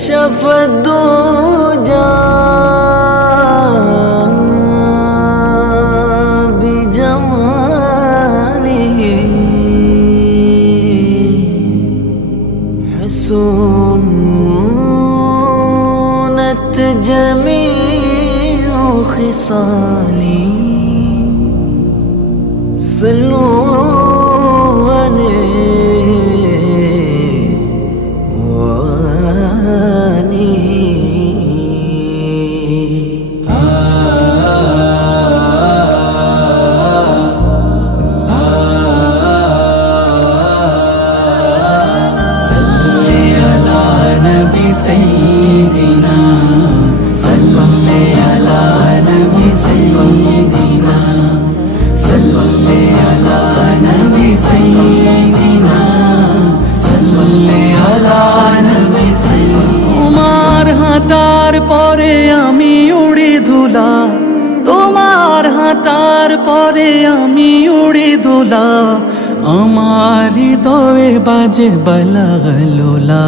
كشف الدجى بجماله حسنت جميع خصالي صلوا عليه سيدنا صل على نبي سيدنا صل على نبي سيدنا صل على نبي سيدنا তোমার হাঁটার পরে আমি উড়ি ধুলা তোমার হাঁটার পরে আমি উড়ি ধুলা আমার হৃদয়ে বাজে বালাগলোলা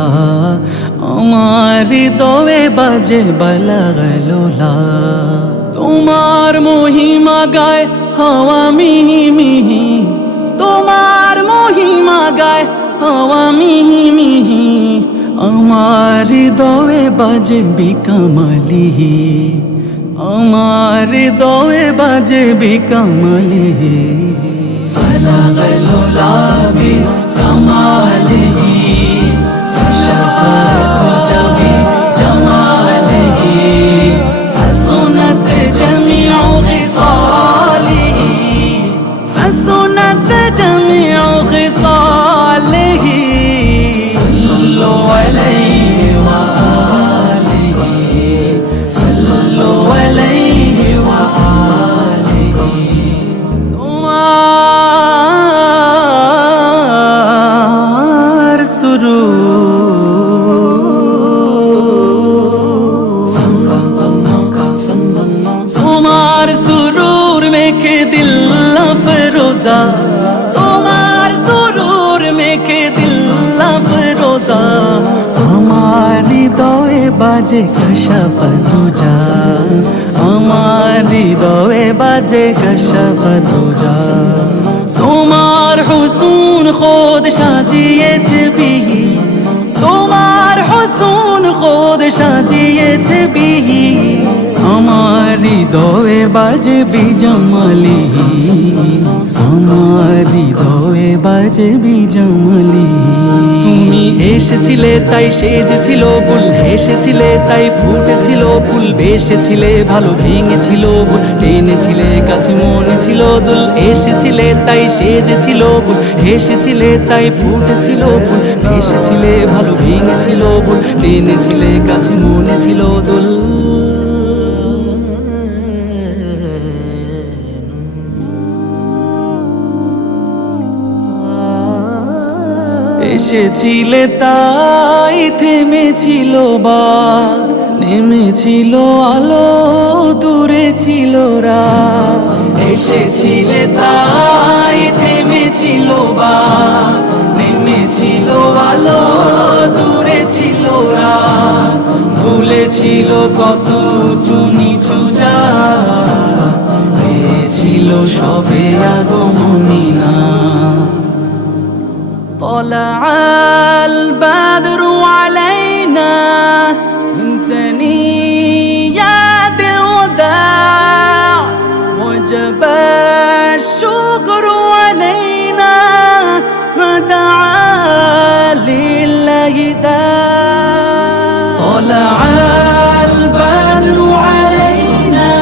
আমার হৃদয়ে বাজে বালাগলোলা তোমার মহিমা গায় হাওয়া মিহি মিহি তোমার মহিমা গায় হাওয়া মিহি মিহি আমার হৃদয়ে বাজে বিকামালি আমার হৃদয়ে বাজে বিকামালি সালাগলোলা বিকামালিহি সাশাফাতু জামি জামালিহি হাসনাত জামিউ খিসালিহি হাসনাত জামিউ খিসালিহি সাল্লু আলাইহি ওয়া আলিহি সাল্লু আলাইহি ওয়া আলিহি তোমার তোমার সুরুর মেখে দিল ফরোজা তোমার সুরুর মেখে দিল ফরোজা আমার হৃদয়ে বাজে কশফ দুজা আমার হৃদয়ে বাজে কশফ দুজা তোমার হুসুন খোদ সাজিয়েছে বিহি তোমার হুসুন খোদ সাজিয়েছে বিহি আমার হৃদয়ে বাজে বিজমালি আমার হৃদয়ে বাজে বিজমালি তুমি এসেছিলে তাই সেজেছিল ফুল হেসেছিলে তাই ফুটেছিল ফুল বেসেছিলে ভালো ভেঙেছিল ফুল টেনেছিলে কাছে মনে ছিল দুল এসেছিলে তাই সেজেছিল ফুল হেসেছিলে তাই ফুটেছিল ফুল বেসেছিলে ভালো ভেঙেছিল ফুল টেনেছিলে কাছে মনে ছিল দুল এসেছিলে তাই থেমেছিল বাদ নেমেছিল আলো দূরে ছিল রাত এসেছিলে তাই থেমেছিল বাদ নেমেছিল আলো দূরে ছিল রাত ভুলেছিল কত নিচু যা হয়েছিল সবে আগমনী না طلع البدر علينا من ثنيات الوداع وجب الشكر علينا ما دعا لله داع طلع البدر علينا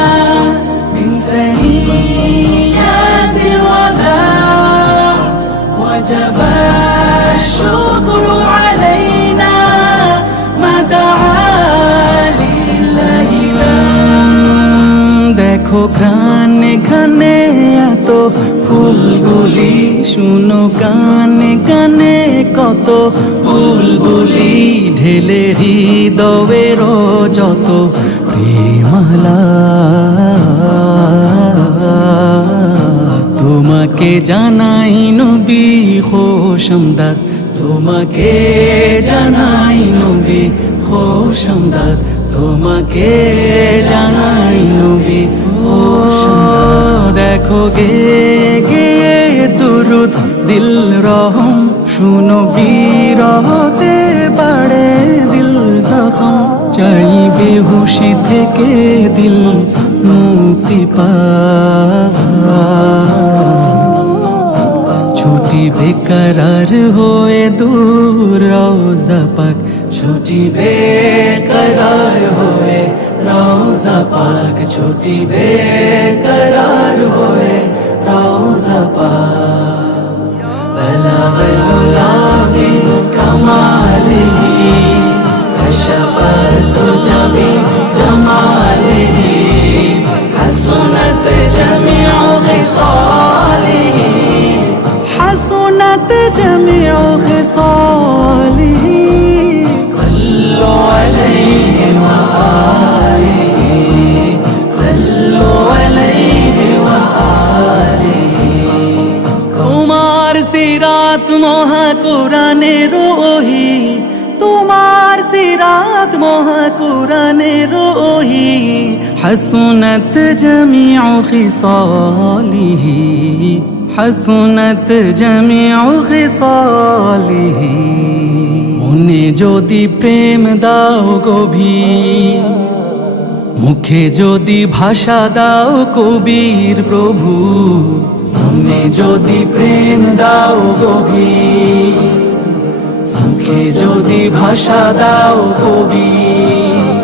من ثنيات الوداع وجب الشكر علينا ما دعا لله দেখো গানে গানে এত ফুলগুলি শুনো গানে গানে কত বুলবুলি ঢেলে হৃদয়ের যত প্রেমালা তোমাকে জানাই নবী খোশামদাদ তোমাকে জানাই নবী খোশামদাদ, তোমাকে জানাই নবী খোশামদাদ। দেখো গে গে দুরুদ দিল রহম, শুনো বিরহতে বাড়ে দিল জখম। চাই বেহুশি থেকে দিল মুক্তি ছুটি বেকরার হয়ে দূর রওজা পাক, ছুটি বেকরার হয়ে রওজা পাক, ছুটি বেকরার হয়ে রওজা পাক। বলাগল গুলাবি কমালিহি, কশফত সুজবি জমালিহি, হাসুনত জমিউ খিসালিহি, حسنت جميع خصاله صلوا عليه وآله صلوا عليه وآله তোমার সিরাত মহা কোরআনের ওহি, তোমার সিরাত মহা কোরআনের ওহি, হাসুনাত জামিউ খিসালিহি হাসুনাত জামিউ খিসালিহি। মনে যদি প্রেম দাও গভীর, মুখে যদি ভাষা দাও কবির প্রভু, মনে যদি প্রেম দাও গভীর, মুখে যদি ভাষা দাও কবির,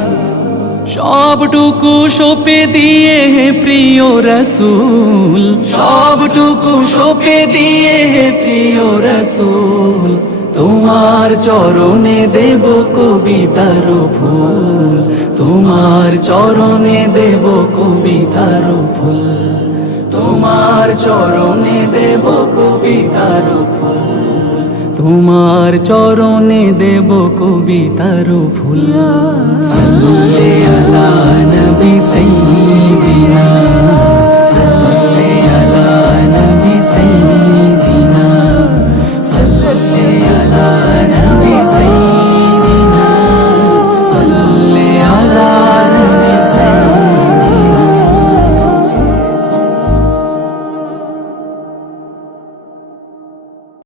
সবটুকু সঁপে দিয়ে হে প্রিয় রসুল, সবটুকু সঁপে দিয়ে হে প্রিয় রসুল, তোমার চরণে দেব কবিতার ফুল, তোমার চরণে দেব কবিতার ফুল, তোমার চরণে দেব কবিতার ফুল, তোমার চরণে দেব কবিতার ফুল। সাল্লি আলা নবী সাইয়্যিদিনা, সাল্লি